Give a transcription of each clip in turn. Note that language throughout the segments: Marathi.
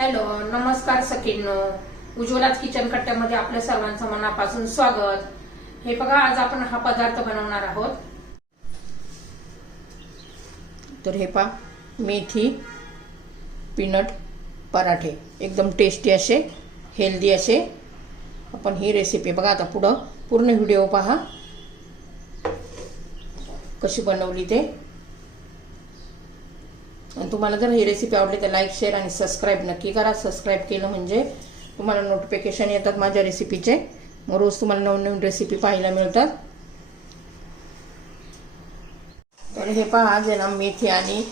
हॅलो नमस्कार सखींनो. उज्ज्वलाच किचन कट्ट्यामध्ये आपल्या सर्वांचं मनापासून स्वागत. हे बघा आज आपण हा पदार्थ बनवणार आहोत. तर हे पा मेथी पीनट पराठे. एकदम टेस्टी असे हेल्दी असे. आपण ही रेसिपी बघा आता पुढं पूर्ण व्हिडिओ पहा. कशी बनवली ते. आणि तुम्हाला जर ही रेसिपी आवडली तर लाईक शेअर आणि सबस्क्राईब नक्की करा. सबस्क्राईब केलं म्हणजे तुम्हाला नोटिफिकेशन येतात माझ्या रेसिपीचे मग रोज तुम्हाला नवीन नवीन रेसिपी पाहायला मिळतात. तर हे पहा आज आहे ना मेथी आणि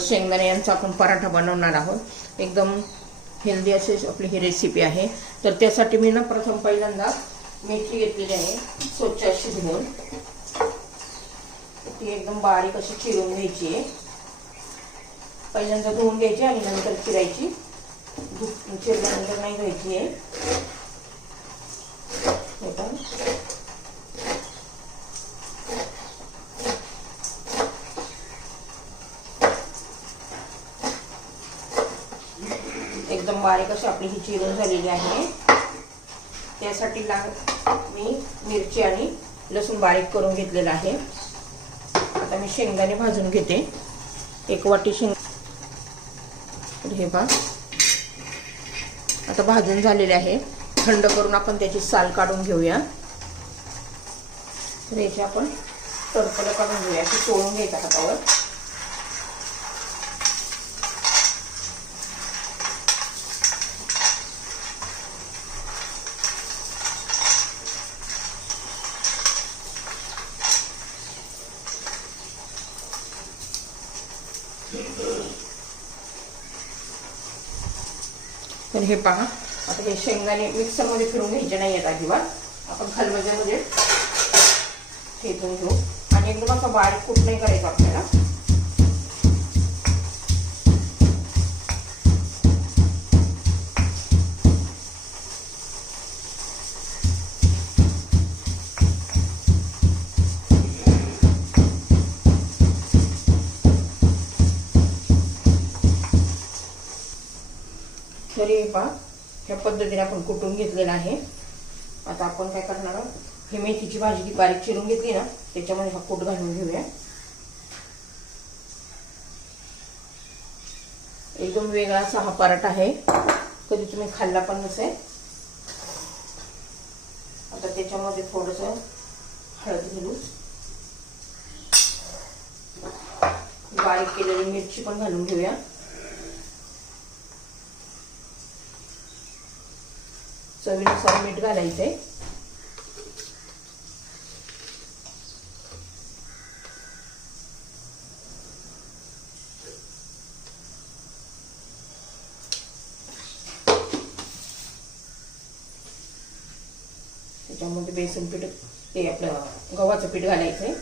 शेंगदाणे यांचा आपण पराठा बनवणार आहोत. एकदम हेल्दी अशी आपली ही रेसिपी आहे. तर त्यासाठी मी ना प्रथम पहिल्यांदा मेथी घेतलेली आहे स्वच्छ अशी धुवून. ती एकदम बारीक अशी चिरून घ्यायची आहे. पहिल्यांदा धुवून घ्यायची आणि नंतर चिरायची. चिरल्यानंतर नाही घ्यायची आहे. एकदम बारीक अशी आपली ही चिरून झालेली आहे. त्यासाठी लाग मी मिरची आणि लसूण बारीक करून घेतलेला आहे. आता मी शेंगदाणे भाजून घेते. एक वाटी शेंग हे बा आता भाजून झालेले आहे. थंड करून आपण त्याची साल काढून घेऊया. तर याची आपण तरफलं काढून घेऊया. ती तोडून घ्यायचा हातावर तर हे पहा. आता हे शेंगदाणे मिक्सरमध्ये फिरून घ्यायचे नाही आहेत अजिबात. आपण खलबत्यामध्ये ठेचून घेऊ. आणि एकदम असं बारीक कुठ नाही करायचं आपल्याला. तरी पहा ह्या पद्धतीने आपण कुटून घेतलेलं आहे. आता आपण काय करणार आहोत? ही मेथीची भाजी जी बारीक चिरून घेतली ना त्याच्यामध्ये हा कूट घालून घेऊया. एकदम वेगळा असा हा पराठा आहे. कधी तुम्ही खाल्ला पण नसेल. आता त्याच्यामध्ये थोडस हळद घालू. बारीक केलेली मिरची पण घालून घेऊया. चवीनुसार मीठ घालायचंय. त्याच्यामध्ये बेसन पीठ ते आपलं गव्हाचं पीठ घालायचंय.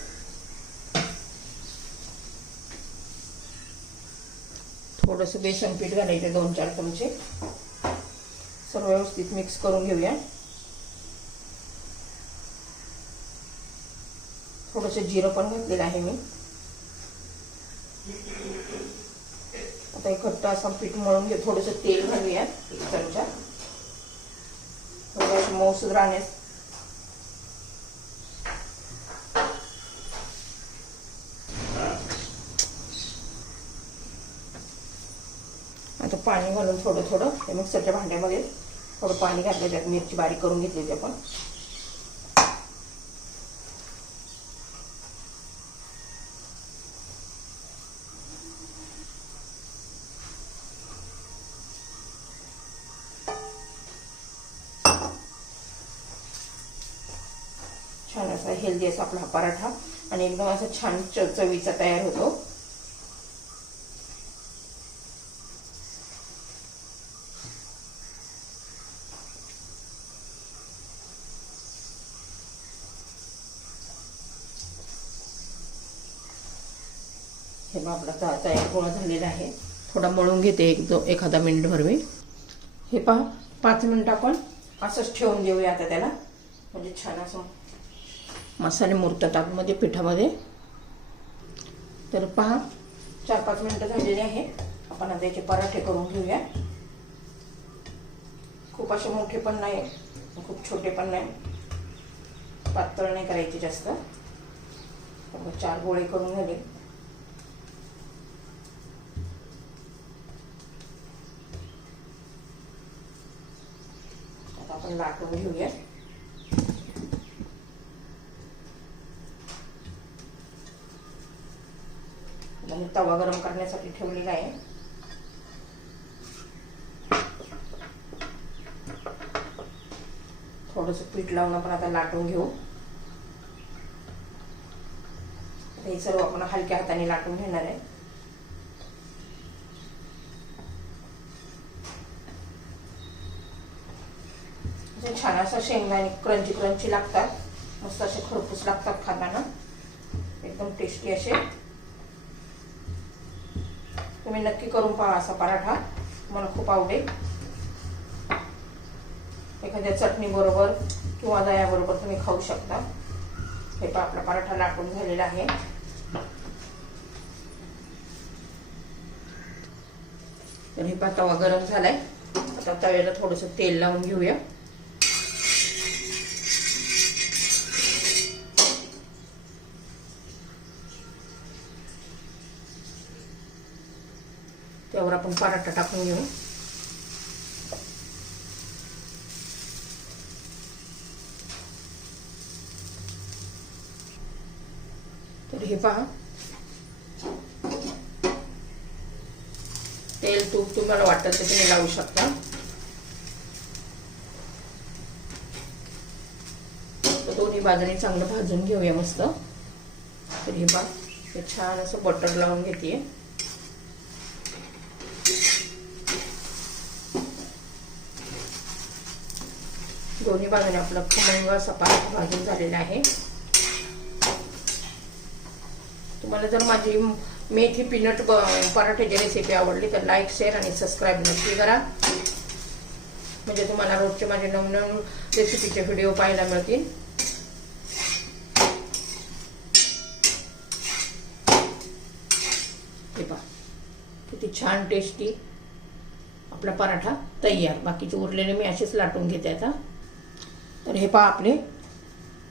थोडस बेसन पीठ घालायचं दोन चार चमचे. सर्व व्यवस्थित मिक्स करून घेऊया. थोडंसं जिरं पण घातलेलं आहे मी. आता एक घट्ट असा पीठ मळून घेऊ थोडंसं तेल घालूया एक चमचा थोडं मौसूद राहण्यास. आता पाणी घालून थोडं थोडं मिक्सरच्या भांड्यामध्ये थोडं पाणी घातलं त्यात मिरची बारीक करून घेतली आपण. छान असा हेल्दी असा आपला हा पराठा. आणि एकदम असा छान चवीचा तयार होतो. हे मग आपला ता- तयार गोळा झालेला आहे. थोडा मळून घेते एक जो एखादा मिनिटभर मी हे पहा पाच मिनिट आपण असंच ठेवून देऊया आता त्याला. म्हणजे छान असं मसाले मुरतात आतमध्ये पिठामध्ये. तर पहा चार पाच मिनटं झालेली आहे. आपण आता याचे पराठे करून घेऊया. खूप असे मोठे पण नाही खूप छोटे पण नाही. पातळ नाही करायचे जास्त. चार गोळे करून झाले. आता लाटून घेऊया मी तवा गरम करण्यासाठी ठेवलेला आहे थोडंसं पीठ लावून आपण आता लाटून घेऊ हे सर्व आपण हलक्या हाताने लाटून घेणार आहे असे छान असं शेंगदाणे क्रंची क्रंची लागतात. मस्त असे खरपूस लागतात खाताना एकदम टेस्टी असे. तुम्ही नक्की करून पहा असा पराठा. मला खूप आवडेल. एखाद्या चटणी बरोबर किंवा दह्याबरोबर तुम्ही खाऊ शकता. हे पहा आपला पराठा लाटून झालेला आहे. तर हे पहा तवा गरम झालाय. आता तव्याला थोडस तेल लावून घेऊया. त्यावर आपण पराठा टाकून घेऊ. तर हे पहा. तेल तूप तुम्हाला वाटतं तर तुम्ही लावू शकता. तर दोन्ही बाजूने चांगलं भाजून घेऊया मस्त. तर हे पहा हे छान असं बटर लावून घेते दोन्ही बाजूने आपलं खमंग असा भाजून झालेला आहे. तुम्हाला जर माझी मेथी पीनट पराठ्याची रेसिपी आवडली तर लाईक शेअर आणि सबस्क्राईब नक्की करा. म्हणजे तुम्हाला रोजचे माझे नवनवीन रेसिपीचे व्हिडिओ पाहायला मिळतील. हे पहा किती छान टेस्टी आपला पराठा तयार. बाकीचे उरलेले मी असेच लाटून घेते आता. तर हे पहा आपले.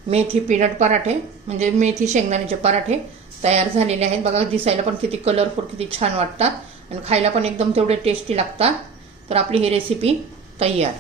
मेथी पीनट पराठे म्हणजे मेथी शेंगदाण्याचे पराठे तयार झालेले आहेत. बघा दिसायला पण किती कलरफुल किती छान वाटतात. आणि खायला पण एकदम तेवढे टेस्टी लागतात. तर आपली ही रेसिपी तयार.